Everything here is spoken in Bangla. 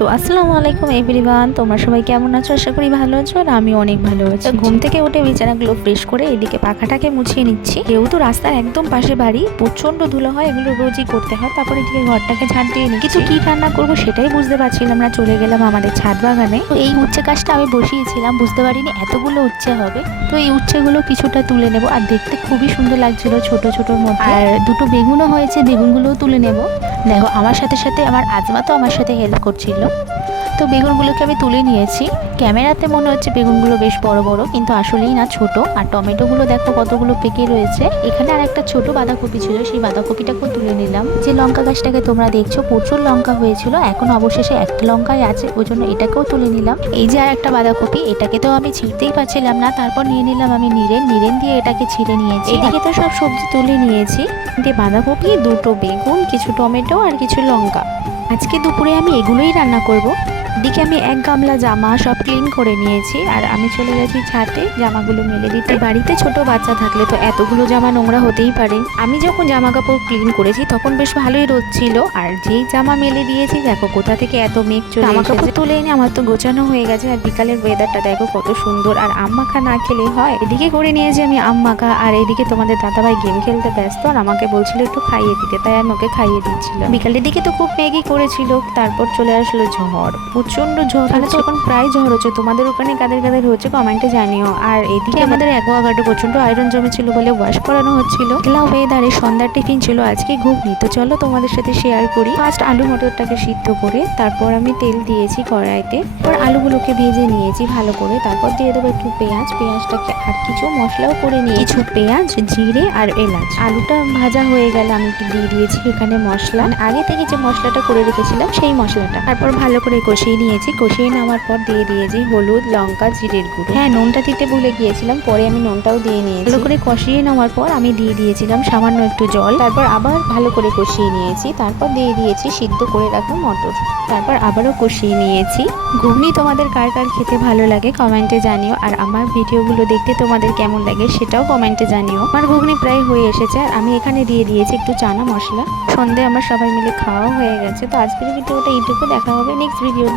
তো আসসালামু আলাইকুম এভরিওয়ান, তোমরা সবাই কেমন আছো? আশা করি ভালো আছো আর আমি অনেক ভালো আছি। ঘুম থেকে উঠে বিছানাগুলো ফ্রেশ করে এদিকে পাখাটাকে মুছিয়ে নিচ্ছি। যেহেতু রাস্তার একদম পাশে বাড়ি, প্রচন্ড ধুলো হয়, এগুলো রোজই করতে হয়। তারপরে এদিকে ঘরটাকে ঝাঁট দিয়ে নিই। কিছু কি রান্না করবো সেটাই বুঝতে পারছিলাম না। চলে গেলাম আমাদের ছাদ বাগানে। তো এই উচ্ছে গাছটা আমি বসিয়েছিলাম, বুঝতে পারিনি এতগুলো উচ্ছে হবে। তো এই উচ্ছেগুলো কিছুটা তুলে নেব। আর দেখতে খুবই সুন্দর লাগছিল ছোট ছোটোর মধ্যে। আর দুটো বেগুনও হয়েছে, বেগুনগুলোও তুলে নেব। দেখো আমার সাথে সাথে আমার আজমা তো আমার সাথে হেল্প করছিল। তো বেগুনগুলোকে আমি তুলে নিয়েছি। ক্যামেরাতে মনে হচ্ছে বেগুনগুলো বেশ বড় বড়, কিন্তু আসলেই না, ছোট। আর টমেটোগুলো দেখো কতগুলো পেকে রয়েছে। এখানে আর একটা ছোট বাঁধাকপি ছিল, সেই বাঁধাকপিটাকেও তুলে নিলাম। যে লঙ্কা গাছটাকে তোমরা দেখছো প্রচুর লঙ্কা হয়েছিল, এখন অবশেষে একটা লঙ্কাই আছে, ওই জন্য এটাকেও তুলে নিলাম। এই যে আর একটা বাঁধাকপি, এটাকে তো আমি ছিঁড়তেই পারছিলাম না। তারপর নিয়ে নিলাম আমি নিরেন দিয়ে এটাকে ছিঁড়ে নিয়েছি। এদিকে তো সব সবজি তুলে নিয়েছি, দিয়ে বাঁধাকপি, দুটো বেগুন, কিছু টমেটো আর কিছু লঙ্কা। আজকে দুপুরে আমি এগুলোই রান্না করব। এদিকে আমি এক গামলা জামা সব ক্লিন করে নিয়েছি, আর আমি চলে গেছি ছাদে জামাগুলো মেলে দিতে। বাড়িতে ছোট বাচ্চা থাকলে তো এতগুলো জামা নোংরা হতেই পারে। আমি যখন জামা কাপড় ক্লিন করেছি তখন বেশ ভালোই রোদ ছিল, আর যেই জামা মেলে দিয়েছি দেখো কোথা থেকে এত মেঘ চলে এসেছে। জামা কাপড় তুলে এনে আমার তো গোছানো হয়ে গেছে। আর বিকালের ওয়েদারটা দেখো কত সুন্দর। আর আম মাখা না খেলে হয়, এদিকে করে নিয়েছি আমি আম মাখা। আর এদিকে তোমাদের দাদাভাই গেম খেলতে ব্যস্ত, আর আমাকে বলছিল একটু খাইয়ে দিতে, তাই আমি ওকে খাইয়ে দিচ্ছিলাম। বিকালের দিকে তো খুব মেঘই করেছিল, তারপর চলে আসলো ঝড়, প্রচন্ড ঝড়। এখানে তো এখন প্রায় ঝড় হচ্ছে, তোমাদের ওখানে কাদের কাদের হচ্ছে কমেন্টে জানিও। আর এদিকে আমাদের অ্যাকোয়াগার্ডে প্রচন্ড আয়রন জমেছিল বলে ওয়াশ করানো হচ্ছিল। খেলা ওয়েদারে সন্ধ্যার টিফিন ছিল আজকে ঘুগনি। তো চলো তোমাদের সাথে শেয়ার করি। ফার্স্ট আলু মটরটাকে সিদ্ধ করে তারপর আমি তেল দিয়েছি কড়াইতে, তারপর আলুগুলোকে ভেজে নিয়েছি ভালো করে। তারপর দিয়ে দেবো একটু পেঁয়াজটাকে আর কিছু মশলাও করে নিয়ে, কিছু পেঁয়াজ, জিরে আর এলাচ। আলুটা ভাজা হয়ে গেলে আমি একটু দিয়ে দিয়েছি এখানে মশলা, আগে থেকে যে মশলাটা করে রেখেছিলাম সেই মশলাটা। তারপর ভালো করে কষিয়ে নিয়েছি। কষিয়ে নেওয়ার পর দিয়ে দিয়েছি হলুদ, লঙ্কা, জিরের গুঁড়ো। হ্যাঁ, নুনটা দিতে ভুলে গিয়েছিলাম, পরে আমি নুনটাও দিয়ে নিয়েছি। ভালো করে কষিয়ে নেওয়ার পর আমি দিয়ে দিয়েছিলাম সামান্য একটু জল। তারপর আবার ভালো করে কষিয়ে নিয়েছি। তারপর দিয়ে দিয়েছি সিদ্ধ করে রাখা মটর। তারপর আবারও কষিয়ে নিয়েছি। ঘুগনি তোমাদের কার কার খেতে ভালো লাগে কমেন্টে জানিও। আর আমার ভিডিওগুলো দেখতে তোমাদের কেমন লাগে সেটাও কমেন্টে জানিও। আমার ঘুগনি প্রায় হয়ে এসেছে, আর আমি এখানে দিয়ে দিয়েছি একটু চানা মশলা। সন্ধে আমরা সবাই মিলে খাওয়া হয়ে গেছে। তো আজকের ভিডিওটা এইটুকু, দেখা হবে নেক্সট ভিডিও।